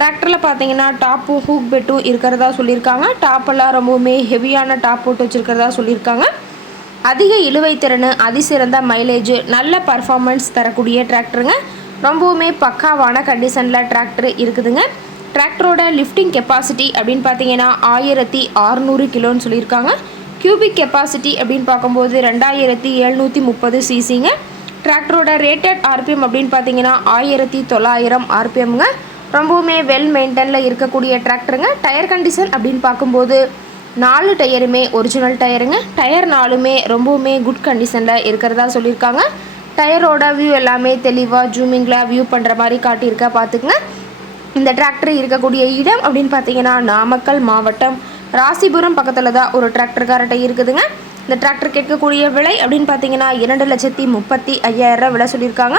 டிராக்டரில் பார்த்தீங்கன்னா டாப்பும் ஹூக் பெட்டும் இருக்கிறதா சொல்லியிருக்காங்க. டாப்பெல்லாம் ரொம்பவுமே ஹெவியான டாப் போட்டு வச்சுருக்கிறதா சொல்லியிருக்காங்க. அதிக இழுவை திறன் அதிசிறந்த மைலேஜ் நல்ல பர்ஃபார்மன்ஸ் தரக்கூடிய டிராக்டருங்க ரொம்பவுமே பக்காவான கண்டிஷனில் டிராக்டர் இருக்குதுங்க. டிராக்டரோட லிஃப்டிங் கெப்பாசிட்டி அப்படின்னு பார்த்தீங்கன்னா ஆயிரத்தி அறுநூறு கிலோன்னு சொல்லியிருக்காங்க. கியூபிக் கெப்பாசிட்டி அப்படின்னு பார்க்கும்போது ரெண்டாயிரத்தி எழுநூற்றி முப்பது சிசிங்க டிராக்டரோட ரேட்டட் ஆர்பிஎம் அப்படின்னு பார்த்தீங்கன்னா ஆயிரத்தி தொள்ளாயிரம் ஆர்பிஎம்ங்க ரொம்பவுமே வெல் மெயின்டெனில் இருக்கக்கூடிய டிராக்டருங்க டயர் கண்டிஷன் அப்படின்னு பார்க்கும்போது நாலு டயருமே ஒரிஜினல் டயருங்க டயர் நாலுமே ரொம்பவுமே குட் கண்டிஷனில் இருக்கிறதா சொல்லியிருக்காங்க. டயரோட வியூ எல்லாமே தெளிவாக ஜூமிங்கில் வியூ பண்ணுற மாதிரி காட்டியிருக்கா பார்த்துக்குங்க. இந்த டிராக்டர் இருக்கக்கூடிய இடம் அப்படின்னு பார்த்தீங்கன்னா நாமக்கல் மாவட்டம். ராசிபுரம் பக்கத்தில் தான் ஒரு டிராக்டர்காரட்டை இருக்குதுங்க. இந்த டிராக்டர் கேட்கக்கூடிய விலை அப்படின்னு பார்த்தீங்கன்னா இரண்டு லட்சத்தி முப்பத்தி ஐயாயிரம் விலை சொல்லியிருக்காங்க.